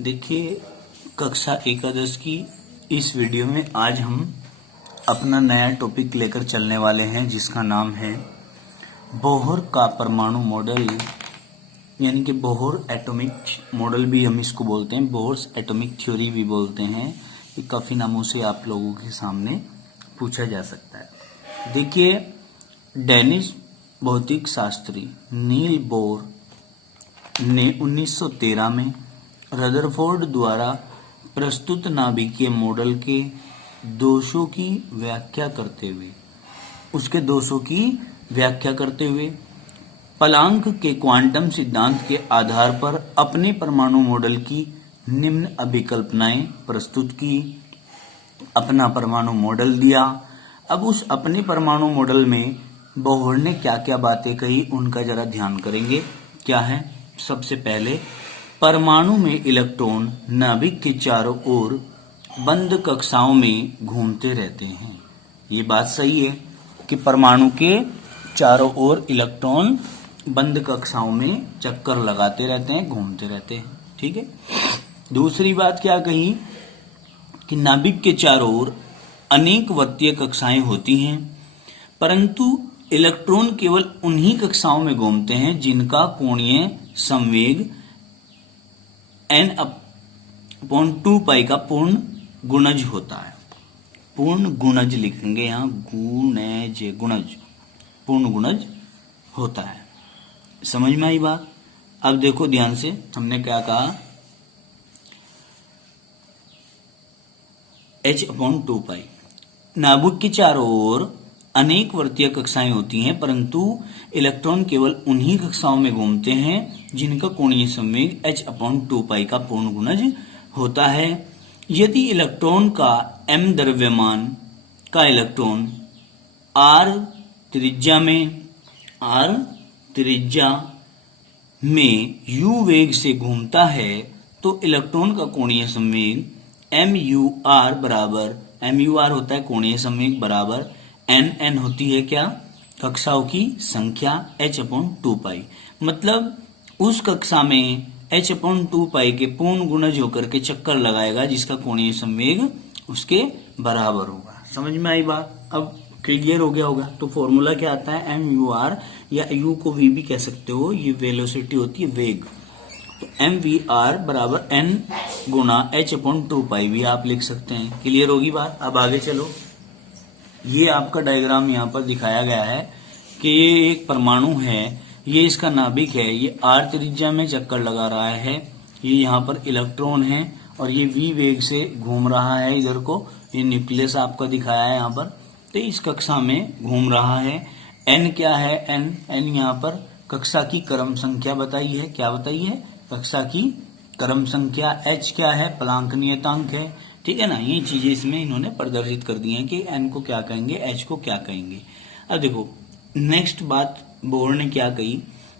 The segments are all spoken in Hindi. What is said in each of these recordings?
देखिए, कक्षा एकादश की इस वीडियो में आज हम अपना नया टॉपिक लेकर चलने वाले हैं, जिसका नाम है बोहर का परमाणु मॉडल, यानी कि बोहर एटॉमिक मॉडल भी हम इसको बोलते हैं, बोहर्स एटॉमिक थ्योरी भी बोलते हैं। ये काफ़ी नामों से आप लोगों के सामने पूछा जा सकता है। देखिए, डेनिश भौतिक शास्त्री नील बोर ने 1913 में रदरफोर्ड द्वारा प्रस्तुत नाभिकीय मॉडल के दोषों की व्याख्या करते हुए प्लांक के क्वांटम सिद्धांत के आधार पर अपने परमाणु मॉडल की निम्न अभिकल्पनाएं प्रस्तुत की। अपना परमाणु मॉडल दिया। अब उस अपने परमाणु मॉडल में बोहर ने क्या क्या बातें कही, उनका जरा ध्यान करेंगे। क्या है? सबसे पहले, परमाणु में इलेक्ट्रॉन नाभिक के चारों ओर बंद कक्षाओं में घूमते रहते हैं। ये बात सही है कि परमाणु के चारों ओर इलेक्ट्रॉन बंद कक्षाओं में चक्कर लगाते रहते हैं, घूमते रहते हैं। ठीक है। दूसरी बात क्या कही कि नाभिक के चारों ओर अनेक वर्तीय कक्षाएं होती हैं, परंतु इलेक्ट्रॉन केवल उन्हीं कक्षाओं में घूमते हैं जिनका कोणीय संवेग n/2π का पूर्ण गुणज होता है। पूर्ण गुणज लिखेंगे यहाँ, गुणज, पूर्ण गुणज होता है। समझ में आई बात? अब देखो ध्यान से, हमने क्या कहा, h/2π। नाभिक के चारों ओर अनेक वर्तीय कक्षाएं होती हैं, परंतु इलेक्ट्रॉन केवल उन्हीं कक्षाओं में घूमते हैं जिनका कोणीय संवेग h/2π का पूर्ण गुणज होता है। यदि इलेक्ट्रॉन का m द्रव्यमान का इलेक्ट्रॉन r त्रिज्या में u वेग से घूमता है, तो इलेक्ट्रॉन का कोणीय संवेग MUR होता है कोणीय संवेग बराबर n होती है क्या? कक्षाओं की संख्या h/2π। मतलब उस कक्षा में h/2π के पूर्ण गुणज होकर के चक्कर लगाएगा, जिसका कोणीय संवेग उसके बराबर होगा। समझ में आई बात? अब क्लियर हो गया होगा। तो फॉर्मूला क्या आता है? MUR, या U को V भी कह सकते हो, ये वेलोसिटी होती है, वेग। तो MVR बराबर n गुना h/2π भी आप लिख सकते हैं। क्लियर होगी बात? अब आगे चलो। ये आपका डायग्राम यहाँ पर दिखाया गया है कि ये एक परमाणु है, ये इसका नाभिक है, ये r त्रिज्या में चक्कर लगा रहा है, ये यहाँ पर इलेक्ट्रॉन है और ये v वेग से घूम रहा है इधर को। ये न्यूक्लियस आपका दिखाया है यहाँ पर, तो इस कक्षा में घूम रहा है। n क्या है? n यहाँ पर कक्षा की क्रम संख्या बताई है। क्या बताई है? कक्षा की क्रम संख्या। h क्या है? प्लांक नियतांक है। ठीक है ना? ये चीजें इसमें इन्होंने प्रदर्शित कर दी हैं कि n को क्या कहेंगे, h को क्या कहेंगे। अब देखो, नेक्स्ट बात बोहर ने क्या कही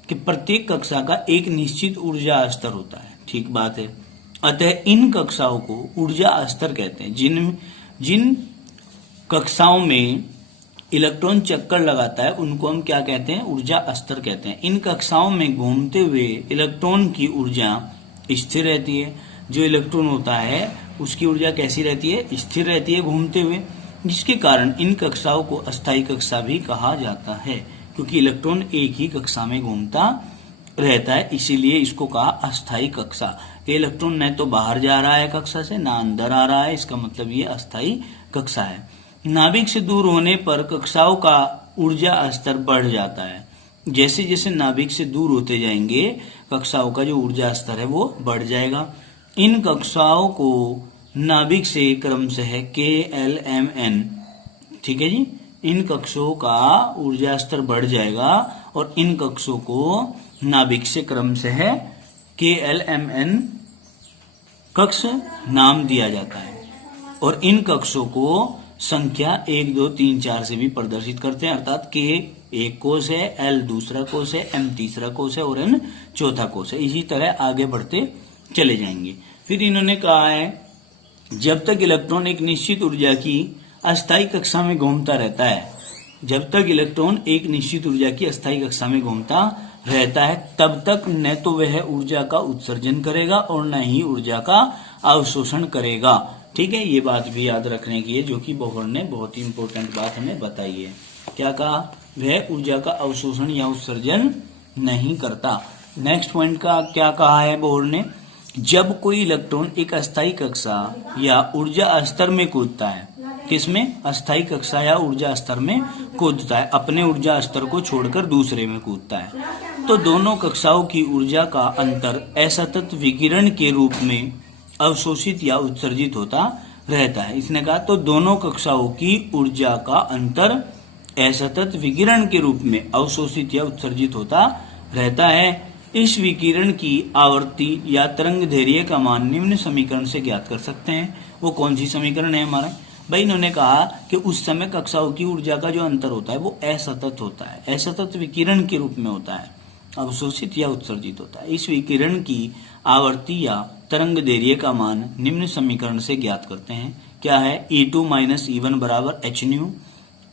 कि प्रत्येक कक्षा का एक निश्चित ऊर्जा स्तर होता है। ठीक बात है। अतः इन कक्षाओं को ऊर्जा स्तर कहते हैं। जिन कक्षाओं में इलेक्ट्रॉन चक्कर लगाता है उनको हम क्या कहते हैं? ऊर्जा स्तर कहते हैं। इन कक्षाओं में घूमते हुए इलेक्ट्रॉन की ऊर्जा स्थिर रहती है। जो इलेक्ट्रॉन होता है उसकी ऊर्जा कैसी रहती है? स्थिर रहती है घूमते हुए, जिसके कारण इन कक्षाओं को अस्थायी कक्षा भी कहा जाता है, क्योंकि इलेक्ट्रॉन एक ही कक्षा में घूमता रहता है, इसीलिए इसको कहा अस्थायी कक्षा। ये इलेक्ट्रॉन न तो बाहर जा रहा है कक्षा से, ना अंदर आ रहा है, इसका मतलब ये अस्थायी कक्षा है। नाभिक से दूर होने पर कक्षाओं का ऊर्जा स्तर बढ़ जाता है। जैसे जैसे नाभिक से दूर होते जाएंगे, कक्षाओं का जो ऊर्जा स्तर है वो बढ़ जाएगा। इन कक्षाओं को नाभिक से क्रमशः KLMN, ठीक है जी, इन कक्षों का ऊर्जा स्तर बढ़ जाएगा और इन कक्षों को नाभिक से क्रमशः KLMN कक्ष नाम दिया जाता है। और इन कक्षों को संख्या 1, 2, 3, 4 से भी प्रदर्शित करते हैं, अर्थात K एक कोष है, L दूसरा कोष है, M तीसरा कोष है और N चौथा कोष है। इसी तरह आगे बढ़ते चले जाएंगे। फिर इन्होंने कहा है, जब तक इलेक्ट्रॉन एक निश्चित ऊर्जा की अस्थायी कक्षा में घूमता रहता है, जब तक इलेक्ट्रॉन एक निश्चित ऊर्जा की अस्थायी कक्षा में घूमता रहता है तब तक न तो वह ऊर्जा का उत्सर्जन करेगा और न ही ऊर्जा का अवशोषण करेगा। ठीक है, ये बात भी याद रखने की है, जो कि बोहर ने बहुत ही इंपॉर्टेंट बात हमें बताई है। क्या कहा? वह ऊर्जा का अवशोषण या उत्सर्जन नहीं करता। नेक्स्ट पॉइंट का क्या कहा है बोहर ने? जब कोई इलेक्ट्रॉन एक अस्थायी कक्षा या ऊर्जा स्तर में कूदता है, किसमें? अस्थायी कक्षा या ऊर्जा स्तर में कूदता है, अपने ऊर्जा स्तर को छोड़कर दूसरे में कूदता है, तो दोनों कक्षाओं की ऊर्जा का अंतर असतत विकिरण के रूप में अवशोषित या उत्सर्जित होता रहता है। इसने कहा तो दोनों कक्षाओं की ऊर्जा का अंतर असतत विकिरण के रूप में अवशोषित या उत्सर्जित होता रहता है। इस विकिरण की आवृत्ति या तरंग दैर्घ्य का मान निम्न समीकरण से ज्ञात कर सकते हैं। वो कौन सी समीकरण है हमारा? भाई इन्होंने कहा कि उस समय कक्षाओं की ऊर्जा का जो अंतर होता है वो असतत होता है, असतत विकिरण के रूप में होता है, अवशोषित या उत्सर्जित होता है। इस विकिरण की आवर्ती या तरंग दैर्घ्य का मान निम्न समीकरण से ज्ञात करते हैं। क्या है? E2 माइनस E1 बराबर h न्यू,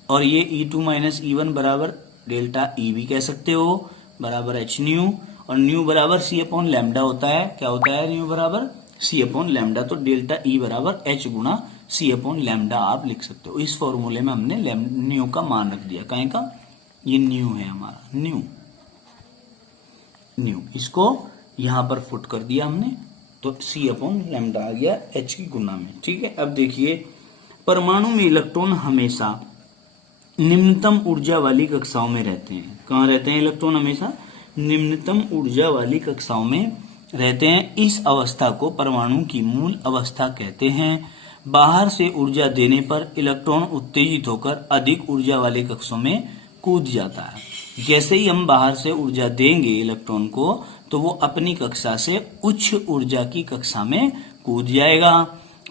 और ये E2 माइनस E1 बराबर डेल्टा E भी कह सकते हो, बराबर h न्यू, और न्यू बराबर C अपॉन लैम्डा होता है। क्या होता है? न्यू बराबर C अपॉन लैम्डा, तो डेल्टा E बराबर h गुणा C अपॉन लैम्डा आप लिख सकते हो। इस फॉर्मूले में हमने न्यू का मान रख दिया। कहीं का? ये न्यू है हमारा, न्यू, इसको यहां पर फुट कर दिया हमने, तो C अपॉन लैम्डा आ गया h की गुना में। ठीक है, अब देखिए परमाणु में इलेक्ट्रॉन हमेशा निम्नतम ऊर्जा वाली कक्षाओं में रहते हैं। कहाँ रहते हैं इलेक्ट्रॉन? हमेशा निम्नतम ऊर्जा वाली कक्षाओं में रहते हैं। इस अवस्था को परमाणु की मूल अवस्था कहते हैं। बाहर से ऊर्जा देने पर इलेक्ट्रॉन उत्तेजित होकर अधिक ऊर्जा वाले कक्षों में कूद जाता है। जैसे ही हम बाहर से ऊर्जा देंगे इलेक्ट्रॉन को, तो वो अपनी कक्षा से उच्च ऊर्जा की कक्षा में कूद जाएगा।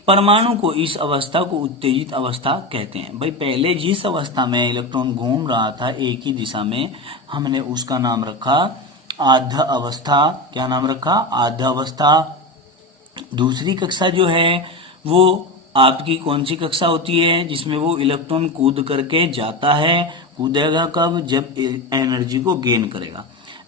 परमाणु को इस अवस्था को उत्तेजित अवस्था कहते हैं। भाई पहले जिस अवस्था में इलेक्ट्रॉन घूम रहा था एक ही दिशा में, हमने उसका नाम रखा आधा अवस्था। क्या नाम रखा? आधा अवस्था। दूसरी कक्षा जो है वो आपकी कौन सी कक्षा होती है? जिसमें वो इलेक्ट्रॉन कूद करके जाता है। कूदेगा कब? जब एनर्जी को गेन करेगा।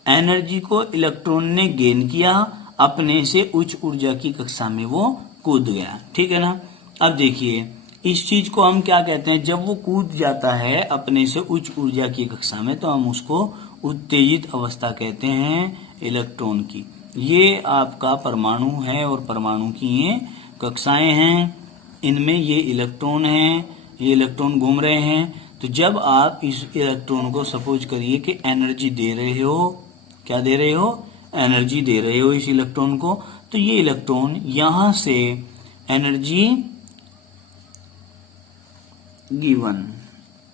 एनर्जी को इलेक्ट्रॉन ने गेन किया, अपने से उच्च ऊर्जा की कक्षा में वो कूद गया। ठीक है ना? अब देखिए इस चीज को हम क्या कहते हैं? जब वो कूद जाता है अपने से उच्च ऊर्जा की कक्षा में, तो हम उसको उत्तेजित अवस्था कहते हैं इलेक्ट्रॉन की। ये आपका परमाणु है और परमाणु की ये कक्षाएं हैं। इनमें ये इलेक्ट्रॉन हैं, ये इलेक्ट्रॉन घूम रहे हैं। तो जब आप इस इलेक्ट्रॉन को सपोज करिए कि एनर्जी दे रहे हो, क्या दे रहे हो? एनर्जी दे रहे हो इस इलेक्ट्रॉन को, तो ये इलेक्ट्रॉन यहां से एनर्जी गिवन,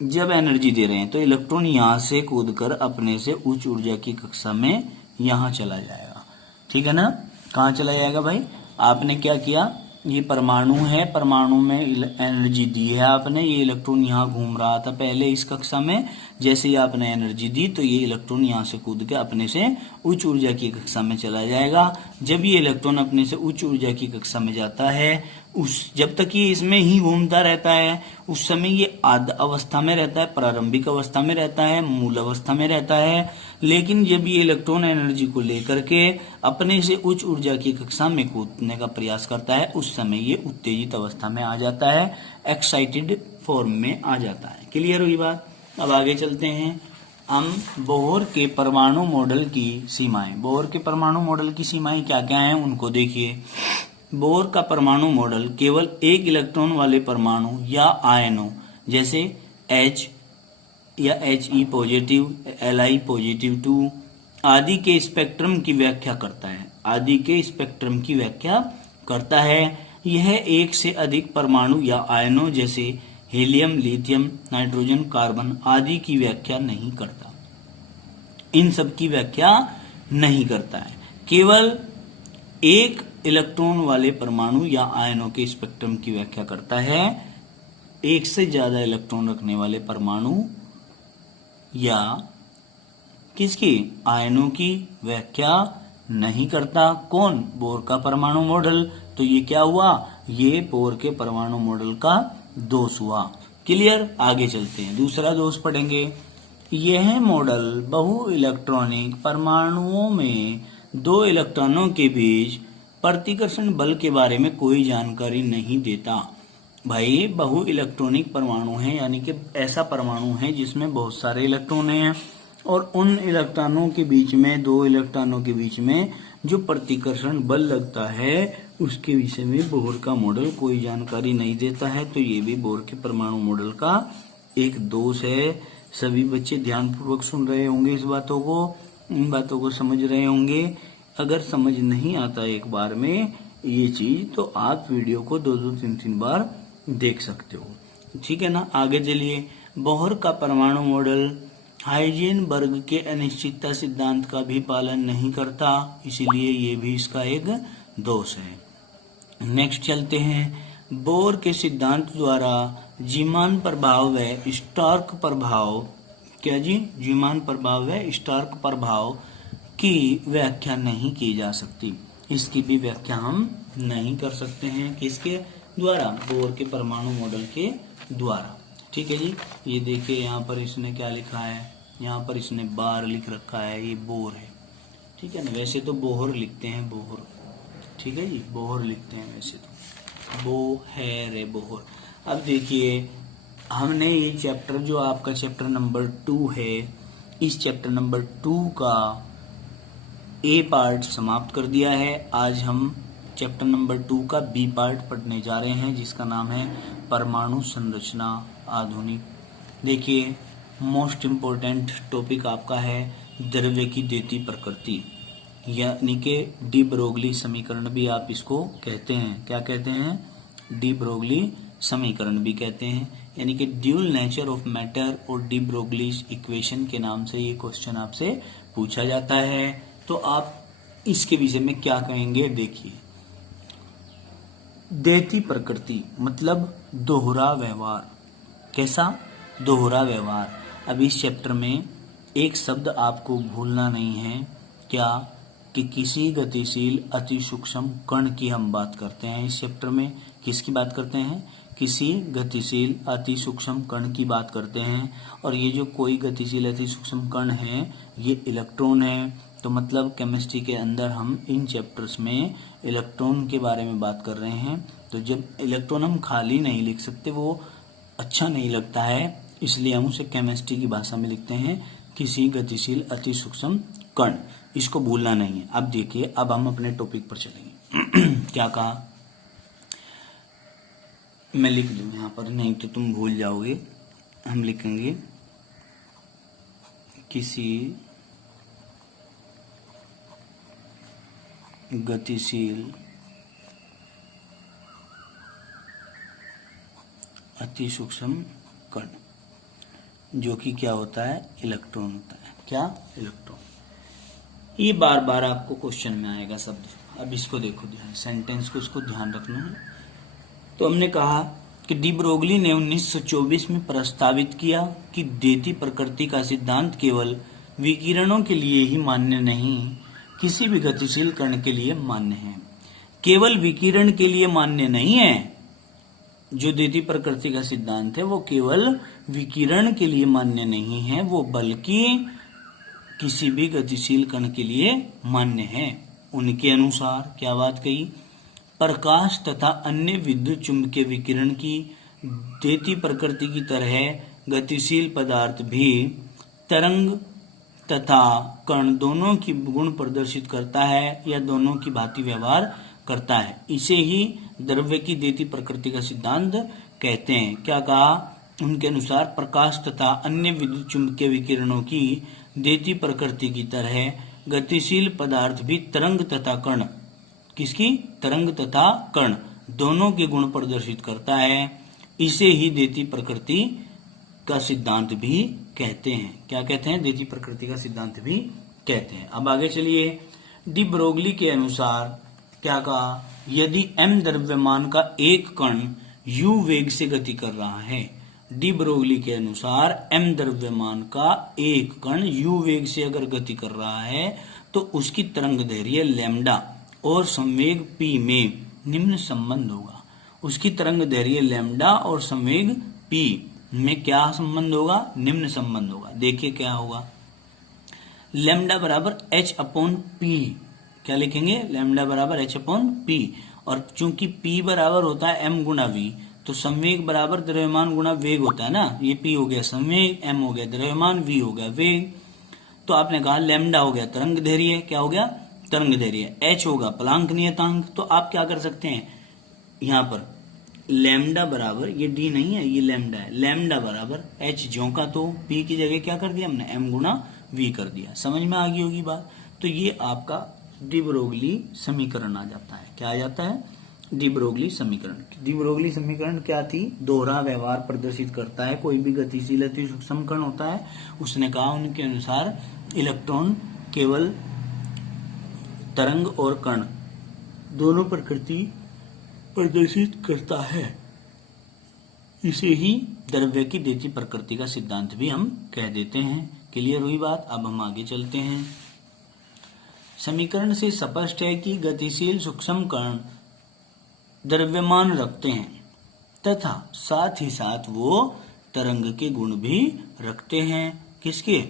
जब एनर्जी दे रहे हैं तो इलेक्ट्रॉन यहां से कूदकर अपने से उच्च ऊर्जा की कक्षा में यहां चला जाएगा। ठीक है ना? कहां चला जाएगा भाई? आपने क्या किया? ये परमाणु है, परमाणु में एनर्जी दी है आपने, ये इलेक्ट्रॉन यहाँ घूम रहा था पहले इस कक्षा में। जैसे ही आपने एनर्जी दी तो ये इलेक्ट्रॉन यहाँ से कूद के अपने से उच्च ऊर्जा की कक्षा में चला जाएगा। जब ये इलेक्ट्रॉन अपने से उच्च ऊर्जा की कक्षा में जाता है, जब तक ये इसमें ही घूमता रहता है उस समय ये आद्य अवस्था में रहता है, प्रारंभिक अवस्था में रहता है, मूल अवस्था में रहता है। लेकिन जब ये इलेक्ट्रॉन एनर्जी को लेकर के अपने से उच्च ऊर्जा की कक्षा में कूदने का प्रयास करता है, उस समय ये उत्तेजित अवस्था में आ जाता है, एक्साइटेड फॉर्म में आ जाता है। क्लियर हुई बात? अब आगे चलते हैं हम बोहर के परमाणु मॉडल की सीमाएं। बोहर के परमाणु मॉडल की सीमाएं क्या क्या हैं उनको देखिए। बोहर का परमाणु मॉडल केवल एक इलेक्ट्रॉन वाले परमाणु या आयनों जैसे H या He पॉजिटिव, Li पॉजिटिव 2 आदि के स्पेक्ट्रम की व्याख्या करता है। आदि के स्पेक्ट्रम की व्याख्या करता है। यह एक से अधिक परमाणु या आयनों जैसे हीलियम, लिथियम, नाइट्रोजन, कार्बन आदि की व्याख्या नहीं करता। इन सब की व्याख्या नहीं करता है। केवल एक इलेक्ट्रॉन वाले परमाणु या आयनों के स्पेक्ट्रम की व्याख्या करता है। एक से ज्यादा इलेक्ट्रॉन रखने वाले परमाणु या किसकी? आयनों की व्याख्या नहीं करता। कौन? बोहर का परमाणु मॉडल। तो ये क्या हुआ? ये बोहर के परमाणु मॉडल का दोष हुआ। क्लियर, आगे चलते हैं, दूसरा दोष पढ़ेंगे। यह मॉडल बहु इलेक्ट्रॉनिक परमाणुओं में दो इलेक्ट्रॉनों के बीच प्रतिकर्षण बल के बारे में कोई जानकारी नहीं देता। भाई बहु इलेक्ट्रॉनिक परमाणु हैं, यानी कि ऐसा परमाणु है जिसमें बहुत सारे इलेक्ट्रॉन हैं और उन इलेक्ट्रॉनों के बीच में, दो इलेक्ट्रॉनों के बीच में जो प्रतिकर्षण बल लगता है उसके विषय में बोहर का मॉडल कोई जानकारी नहीं देता है। तो ये भी बोहर के परमाणु मॉडल का एक दोष है। सभी बच्चे ध्यानपूर्वक सुन रहे होंगे इस बातों को, इन बातों को समझ रहे होंगे। अगर समझ नहीं आता एक बार में ये चीज तो आप वीडियो को 2-2, 3-3 बार देख सकते हो, ठीक है ना। आगे चलिए, बोहर का परमाणु मॉडल हाइजेनबर्ग के अनिश्चितता सिद्धांत का भी पालन नहीं करता, इसीलिए ये भी इसका एक दोष है। नेक्स्ट चलते हैं, बोर के सिद्धांत द्वारा जीमान प्रभाव व स्टार्क प्रभाव, क्या जी, जीमान प्रभाव व स्टार्क प्रभाव की व्याख्या नहीं की जा सकती। इसकी भी व्याख्या हम नहीं कर सकते हैं, किसके द्वारा, बोर के परमाणु मॉडल के द्वारा, ठीक है जी। ये देखिए यहाँ पर इसने क्या लिखा है, यहाँ पर इसने बार लिख रखा है, ये बोर है, ठीक है ना। वैसे तो बोहर लिखते हैं, बोहर, ठीक है जी, बोहर लिखते हैं वैसे तो, बो है रे बोहर। अब देखिए हमने ये चैप्टर जो आपका चैप्टर नंबर 2 है, इस चैप्टर नंबर 2 का ए पार्ट समाप्त कर दिया है। आज हम चैप्टर नंबर 2 का बी पार्ट पढ़ने जा रहे हैं, जिसका नाम है परमाणु संरचना आधुनिक। देखिए मोस्ट इम्पोर्टेंट टॉपिक आपका है द्रव्य की देती प्रकृति, यानी कि डी ब्रोगली समीकरण भी आप इसको कहते हैं। क्या कहते हैं? डी ब्रोगली समीकरण भी कहते हैं, यानी कि ड्यूल नेचर ऑफ मैटर और डी ब्रोगलीज इक्वेशन के नाम से ये क्वेश्चन आपसे पूछा जाता है। तो आप इसके विषय में क्या कहेंगे, देखिए। देती प्रकृति मतलब दोहरा व्यवहार, कैसा? दोहरा व्यवहार। अब इस चैप्टर में एक शब्द आपको भूलना नहीं है, क्या? कि किसी गतिशील अति सूक्ष्म कण की हम बात करते हैं। इस चैप्टर में किसकी बात करते हैं? किसी गतिशील अति सूक्ष्म कण की बात करते हैं। और ये जो कोई गतिशील अति सूक्ष्म कण है ये इलेक्ट्रॉन है। तो मतलब केमिस्ट्री के अंदर हम इन चैप्टर्स में इलेक्ट्रॉन के बारे में बात कर रहे हैं। तो जब इलेक्ट्रॉन हम खाली नहीं लिख सकते, वो अच्छा नहीं लगता है, इसलिए हम उसे केमिस्ट्री की भाषा में लिखते हैं किसी गतिशील अति सूक्ष्म कण। इसको भूलना नहीं है। अब देखिए, अब हम अपने टॉपिक पर चलेंगे। क्या कहा? मैं लिख दूं यहाँ पर, नहीं तो तुम भूल जाओगे। हम लिखेंगे किसी गतिशील अति सूक्ष्म कण, जो कि क्या होता है? इलेक्ट्रॉन होता है। क्या? इलेक्ट्रॉन। ये बार बार आपको क्वेश्चन में आएगा शब्द। अब इसको देखो ध्यान, सेंटेंस को इसको ध्यान रखना है। तो हमने कहा कि डी ब्रोगली ने 1924 में प्रस्तावित किया कि देती प्रकृति का सिद्धांत केवल विकिरणों के लिए ही मान्य नहीं, किसी भी गतिशील कण के लिए मान्य है। केवल विकिरण के लिए मान्य नहीं है। जो देती प्रकृति का सिद्धांत है वो केवल विकिरण के लिए मान्य नहीं है, वो बल्कि किसी भी गतिशील कण के लिए मान्य है। उनके अनुसार क्या बात कही? प्रकाश तथा अन्य विद्युत चुंबकीय विकिरण की देती प्रकृति की तरह गतिशील पदार्थ भी तरंग तथा कण दोनों की गुण प्रदर्शित करता है या दोनों की भांति व्यवहार करता है। इसे ही द्रव्य की देती प्रकृति का सिद्धांत कहते हैं। क्या कहा? उनके अनुसार प्रकाश तथा अन्य विद्युत चुंबकीय विकिरणों की देती प्रकृति की तरह गतिशील पदार्थ भी तरंग तथा कण, किसकी? तरंग तथा कण दोनों के गुण प्रदर्शित करता है। इसे ही देती प्रकृति का सिद्धांत भी कहते हैं। क्या कहते हैं? देती प्रकृति का सिद्धांत भी कहते हैं। अब आगे चलिए। डी ब्रोगली के अनुसार क्या कहा? यदि m द्रव्यमान का एक कण u वेग से गति कर रहा है, डी ब्रोगली के अनुसार m द्रव्यमान का एक कण u वेग से अगर गति कर रहा है तो उसकी तरंग दैर्घ्य लैम्डा और संवेग p में निम्न संबंध होगा। उसकी तरंग दैर्घ्य लैम्डा और संवेग p में क्या संबंध होगा, निम्न संबंध होगा। देखिए क्या होगा, लैम्डा बराबर h अपॉन पी, क्या लिखेंगे, लैम्डा बराबर h अपॉन पी, और चूंकि p बराबर होता है m गुना v, तो संवेग बराबर द्रव्यमान गुना वेग होता है ना, ये p हो गया संवेग, m हो गया द्रव्यमान, v हो गया वेग। तो आपने कहा लैम्डा हो गया तरंग दैर्घ्य, क्या हो गया, तरंग दैर्घ्य, h होगा प्लांक नियतांक। तो आप क्या कर सकते हैं, यहाँ पर लैम्डा बराबर, ये d नहीं है ये लैम्डा है, लैम्डा बराबर h ज्यों का तो p की जगह क्या कर दिया हमने, m गुना v कर दिया। समझ में आ गई होगी बात। तो ये आपका डी ब्रोगली समीकरण आ जाता है। क्या आ जाता है, डी ब्रोगली समीकरण। डी ब्रोगली समीकरण क्या थी, दोहरा व्यवहार प्रदर्शित करता है। कोई भी गतिशील अति सूक्ष्म कण होता है, उसने कहा उनके अनुसार इलेक्ट्रॉन केवल तरंग और कण दोनों प्रकृति प्रदर्शित करता है। इसे ही द्रव्य की देती प्रकृति का सिद्धांत भी हम कह देते हैं। क्लियर हुई बात। अब हम आगे चलते हैं। समीकरण से स्पष्ट है कि गतिशील सूक्ष्म कण द्रव्यमान रखते हैं तथा साथ ही साथ वो तरंग के गुण भी रखते हैं। किसके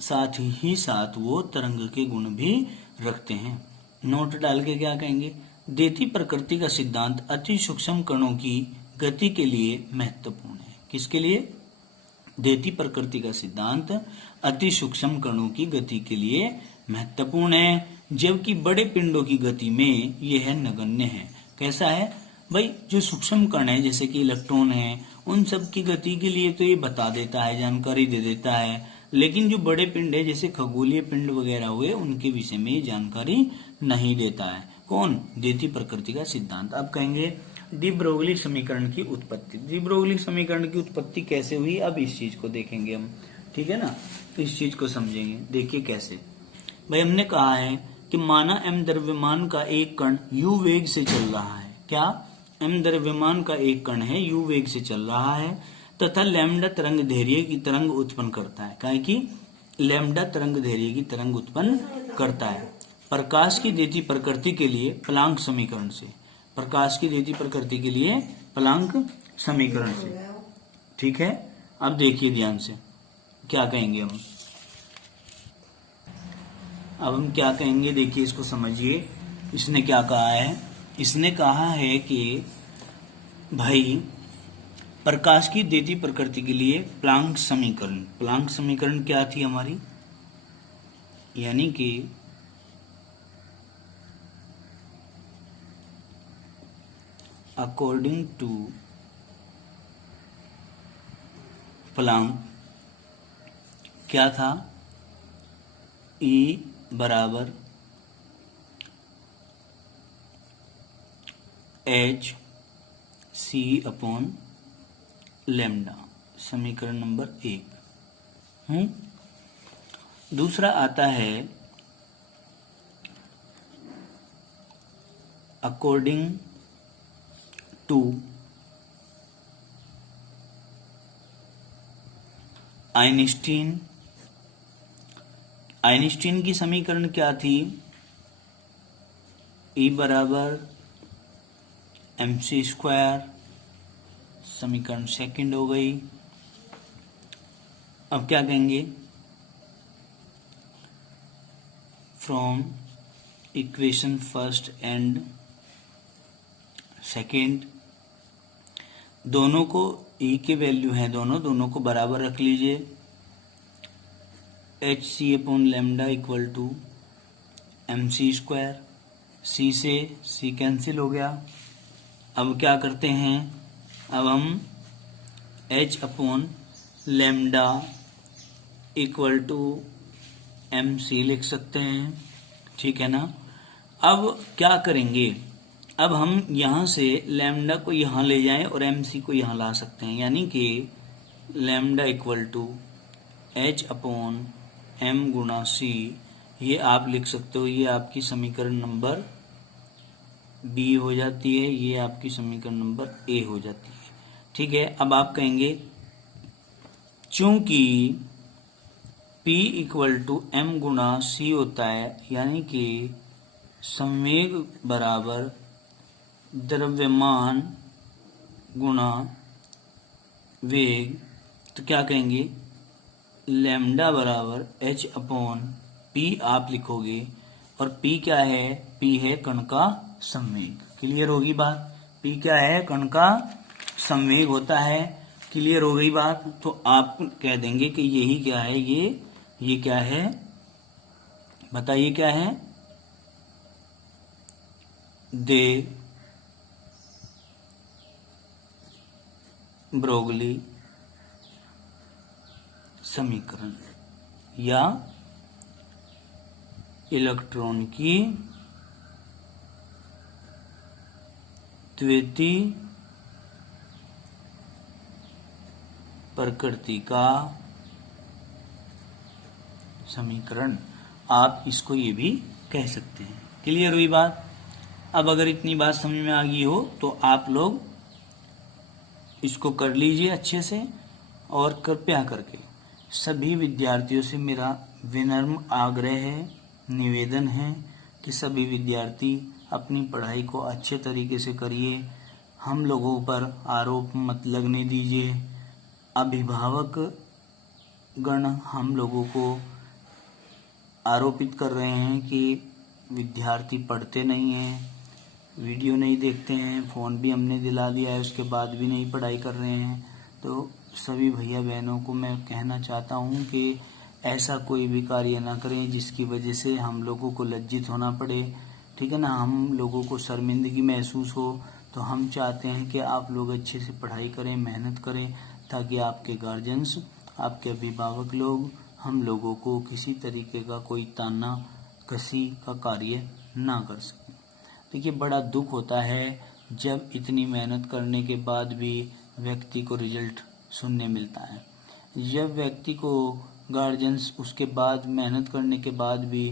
साथ ही साथ वो तरंग के गुण भी रखते हैं। नोट डाल के क्या कहेंगे, देती प्रकृति का सिद्धांत अति सूक्ष्म कणों की गति के लिए महत्वपूर्ण है। किसके लिए, देती प्रकृति का सिद्धांत अति सूक्ष्म कणों की गति के लिए महत्वपूर्ण है, जबकि बड़े पिंडों की गति में यह नगण्य है। कैसा है भाई, जो सूक्ष्म कण है जैसे कि इलेक्ट्रॉन है, उन सब की गति के लिए तो ये बता देता है, जानकारी दे देता है, लेकिन जो बड़े पिंड है जैसे खगोलीय पिंड वगैरह हुए, उनके विषय में ये जानकारी नहीं देता है। कौन, देती प्रकृति का सिद्धांत। अब कहेंगे डी ब्रोगली समीकरण की उत्पत्ति। डी ब्रोगली समीकरण की उत्पत्ति कैसे हुई, अब इस चीज को देखेंगे हम, ठीक है ना, तो इस चीज को समझेंगे। देखिए कैसे भाई, हमने कहा है कि माना m द्रव्यमान का एक कण u वेग से चल रहा है। क्या, m द्रव्यमान का एक कण है, u वेग से चल रहा है तथा लैम्डा तरंग दैर्घ्य की तरंग उत्पन्न करता है। काहे कि लैम्डा तरंग दैर्घ्य की तरंग उत्पन्न करता है प्रकाश की देती प्रकृति के लिए प्लांक समीकरण से। प्रकाश की देती प्रकृति के लिए प्लांक समीकरण से, ठीक है। अब देखिए ध्यान से क्या कहेंगे हम, अब हम क्या कहेंगे, देखिए इसको समझिए। इसने क्या कहा है, इसने कहा है कि भाई प्रकाश की देती प्रकृति के लिए प्लांक समीकरण, प्लांक समीकरण क्या थी हमारी, यानी कि अकॉर्डिंग टू प्लांक क्या था, E बराबर एच सी अपॉन लैम्डा, समीकरण नंबर 1। दूसरा आता है अकॉर्डिंग टू आइंस्टीन। आइंस्टीन की समीकरण क्या थी, E बराबर mc², समीकरण सेकंड हो गई। अब क्या कहेंगे, from equation first and second, दोनों को E के वैल्यू हैं, दोनों को बराबर रख लीजिए। H C upon lambda equal to mc², C से C कैंसिल हो गया। अब क्या करते हैं, अब हम H upon lambda equal to mc लिख सकते हैं, ठीक है ना। अब क्या करेंगे, अब हम यहाँ से लैम्डा को यहाँ ले जाएं और mc को यहाँ ला सकते हैं, यानी कि lambda equal to H upon m गुना c, ये आप लिख सकते हो। ये आपकी समीकरण नंबर B हो जाती है, ये आपकी समीकरण नंबर A हो जाती है, ठीक है। अब आप कहेंगे चूंकि P इक्वल टू m गुना c होता है, यानी कि संवेग बराबर द्रव्यमान गुना वेग तो क्या कहेंगे, लैम्डा बराबर h अपॉन पी आप लिखोगे, और p क्या है, p है कण का संवेग। क्लियर होगी बात, p क्या है, कण का संवेग होता है। क्लियर हो गई बात। तो आप कह देंगे कि यही क्या है, ये क्या है, बताइए क्या है, दे ब्रोगली समीकरण या इलेक्ट्रॉन की द्वितीय प्रकृति का समीकरण, आप इसको ये भी कह सकते हैं। क्लियर हुई बात। अब अगर इतनी बात समझ में आ गई हो तो आप लोग इसको कर लीजिए अच्छे से, और कृपया करके सभी विद्यार्थियों से मेरा विनम्र आग्रह है, निवेदन है कि सभी विद्यार्थी अपनी पढ़ाई को अच्छे तरीके से करिए। हम लोगों पर आरोप मत लगने दीजिए। अभिभावक गण हम लोगों को आरोपित कर रहे हैं कि विद्यार्थी पढ़ते नहीं हैं, वीडियो नहीं देखते हैं, फ़ोन भी हमने दिला दिया है उसके बाद भी नहीं पढ़ाई कर रहे हैं। तो सभी भैया बहनों को मैं कहना चाहता हूं कि ऐसा कोई भी कार्य ना करें जिसकी वजह से हम लोगों को लज्जित होना पड़े, ठीक है ना, हम लोगों को शर्मिंदगी महसूस हो। तो हम चाहते हैं कि आप लोग अच्छे से पढ़ाई करें, मेहनत करें, ताकि आपके गार्जियंस, आपके अभिभावक लोग हम लोगों को किसी तरीके का कोई ताना कसी का कार्य ना कर सकें। देखिए, बड़ा दुख होता है जब इतनी मेहनत करने के बाद भी व्यक्ति को रिजल्ट सुनने मिलता है। जब व्यक्ति को गार्जियंस उसके बाद मेहनत करने के बाद भी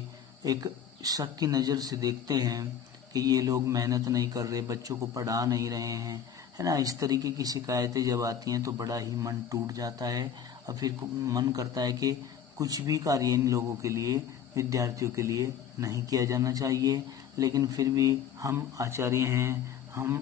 एक शक की नज़र से देखते हैं कि ये लोग मेहनत नहीं कर रहे, बच्चों को पढ़ा नहीं रहे हैं, है ना, इस तरीके की शिकायतें जब आती हैं तो बड़ा ही मन टूट जाता है, और फिर मन करता है कि कुछ भी कार्य इन लोगों के लिए, विद्यार्थियों के लिए नहीं किया जाना चाहिए। लेकिन फिर भी हम आचार्य हैं, हम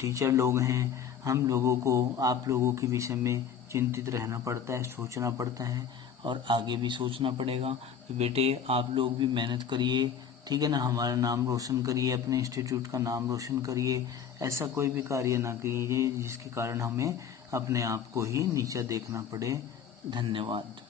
टीचर लोग हैं, हम लोगों को आप लोगों के विषय में चिंतित रहना पड़ता है, सोचना पड़ता है, और आगे भी सोचना पड़ेगा कि बेटे आप लोग भी मेहनत करिए, ठीक है ना, हमारा नाम रोशन करिए, अपने इंस्टीट्यूट का नाम रोशन करिए। ऐसा कोई भी कार्य ना कीजिए जिसके कारण हमें अपने आप को ही नीचा देखना पड़े। धन्यवाद।